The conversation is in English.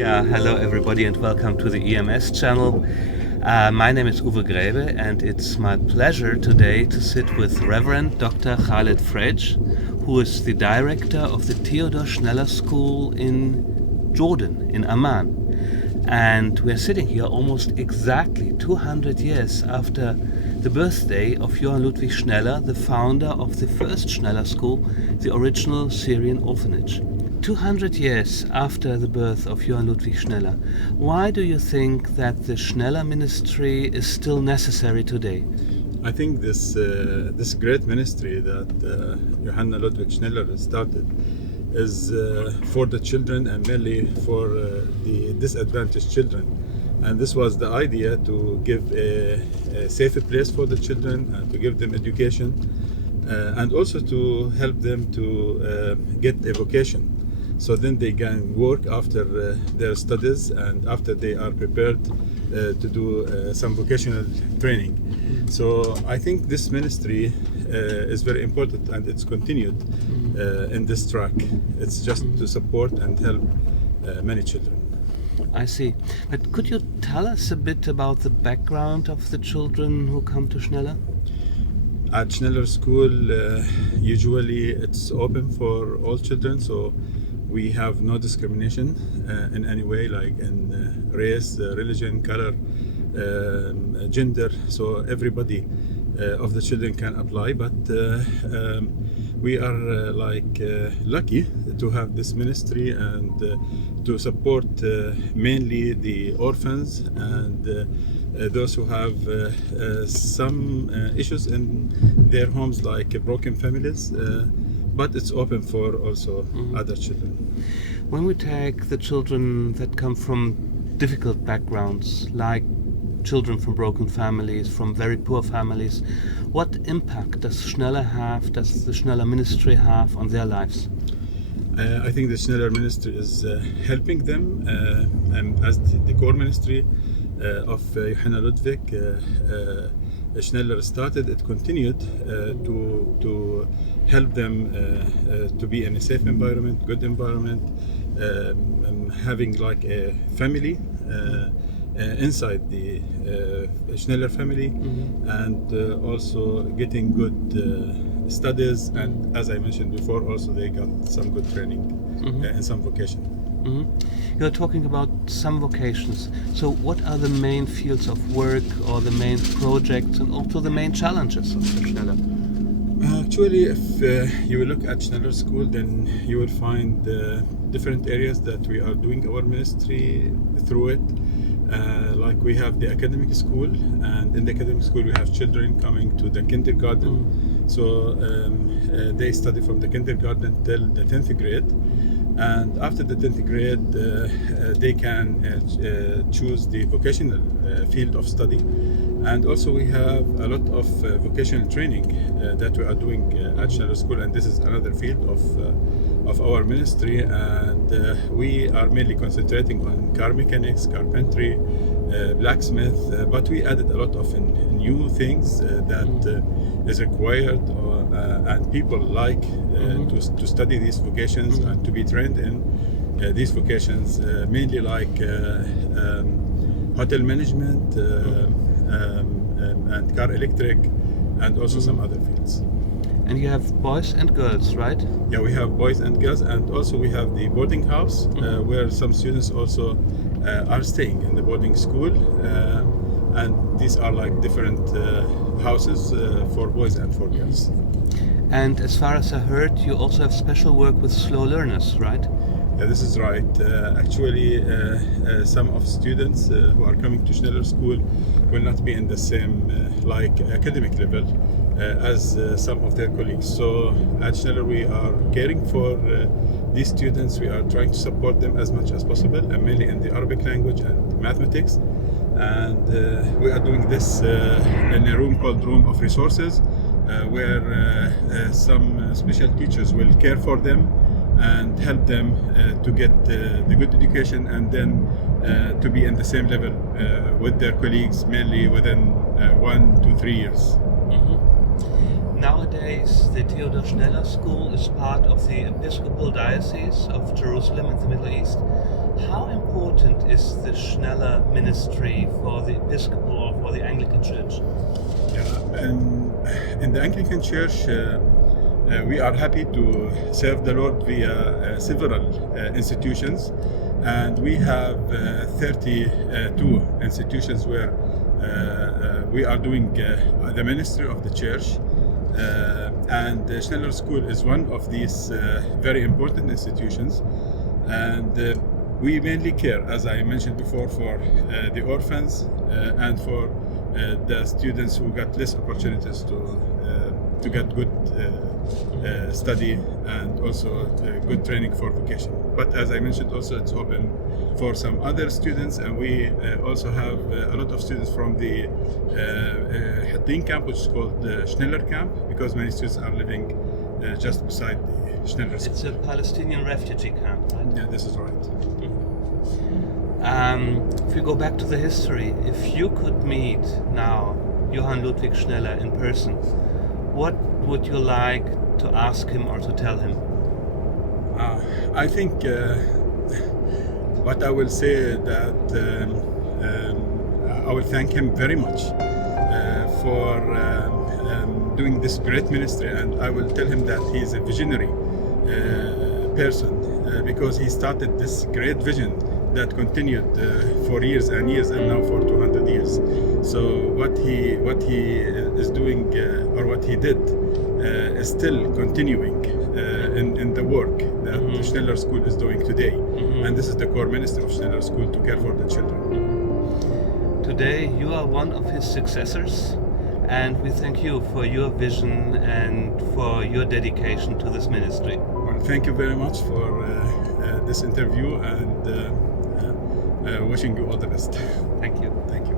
Yeah, hello everybody and welcome to the EMS channel. My name is Uwe Gräbe and it's my pleasure today to sit with Reverend Dr. Khalid Freij, who is the director of the Theodor Schneller School in Jordan, in Amman. And we're sitting here almost exactly 200 years after the birthday of Johann Ludwig Schneller, the founder of the first Schneller School, the original Syrian orphanage. 200 years after the birth of Johann Ludwig Schneller, why do you think that the Schneller ministry is still necessary today? I think this great ministry that Johann Ludwig Schneller started is for the children and mainly for the disadvantaged children. And this was the idea to give a safer place for the children and to give them education and also to help them to get a vocation. So then they can work after their studies and after they are prepared to do some vocational training. So I think this ministry is very important and it's continued in this track. It's just to support and help many children. I see. But could you tell us a bit about the background of the children who come to Schneller? At Schneller School, usually it's open for all children, so we have no discrimination in any way, like in race, religion, color, gender. So everybody of the children can apply, but we are lucky to have this ministry and to support mainly the orphans and those who have some issues in their homes, like broken families. But it's open for also other children. When we take the children that come from difficult backgrounds, like children from broken families, from very poor families, what impact does Schneller have, does the Schneller ministry have on their lives? I think the Schneller ministry is helping them as the core ministry of Johann Ludwig Schneller started. It continued to help them to be in a safe environment, good environment, having like a family inside the Schneller family, and also getting good studies, and as I mentioned before, also they got some good training in some vocation. You're talking about some vocations. So what are the main fields of work or the main projects and also the main challenges of the Schneller? Actually, if you look at Schneller School, then you will find different areas that we are doing our ministry through it. Like we have the academic school, and in the academic school we have children coming to the kindergarten. So they study from the kindergarten till the 10th grade. And after the 10th grade, they can choose the vocational field of study. And also we have a lot of vocational training that we are doing at Schneller School, and this is another field of our ministry. And we are mainly concentrating on car mechanics, carpentry, blacksmith, but we added a lot of new things that is required and people like to study these vocations and to be trained in these vocations, mainly like hotel management and car electric, and also some other fields. And you have boys and girls, right? Yeah, we have boys and girls, and also we have the boarding house where some students also are staying in the boarding school, and these are like different houses for boys and for girls. And as far as I heard, you also have special work with slow learners, right? Yeah, this is right. Actually, some of students who are coming to Schneller School will not be in the same academic level as some of their colleagues. So at Schneller we are caring for these students. We are trying to support them as much as possible, and mainly in the Arabic language and mathematics. And we are doing this in a room called Room of Resources, where some special teachers will care for them and help them to get the good education, and then to be in the same level with their colleagues, mainly within 1 to 3 years. Nowadays, the Theodor Schneller School is part of the Episcopal Diocese of Jerusalem in the Middle East. How important is the Schneller ministry for the Episcopal or for the Anglican Church? Yeah, in the Anglican Church, we are happy to serve the Lord via several institutions, and we have 32 institutions where we are doing the ministry of the church, and the Schneller School is one of these very important institutions, and we mainly care, as I mentioned before, for the orphans and for the students who got less opportunities to get good study and also good training for vocation. But as I mentioned, also it's open for some other students, and we also have a lot of students from the Hattin camp, which is called the Schneller camp, because many students are living just beside the Schneller School. It's a Palestinian refugee camp, right? Yeah, this is right. If we go back to the history, if you could meet now Johann Ludwig Schneller in person, what would you like to ask him or to tell him? I think what I will say that I will thank him very much for doing this great ministry, and I will tell him that he is a visionary person because he started this great vision that continued for years and years, and now for 200 years. So what he is doing or what he did is still continuing in the work that the Schneller School is doing today. And this is the core ministry of Schneller School, to care for the children. Today you are one of his successors, and we thank you for your vision and for your dedication to this ministry. Well, thank you very much for this interview, and wishing you all the best. Thank you. Thank you.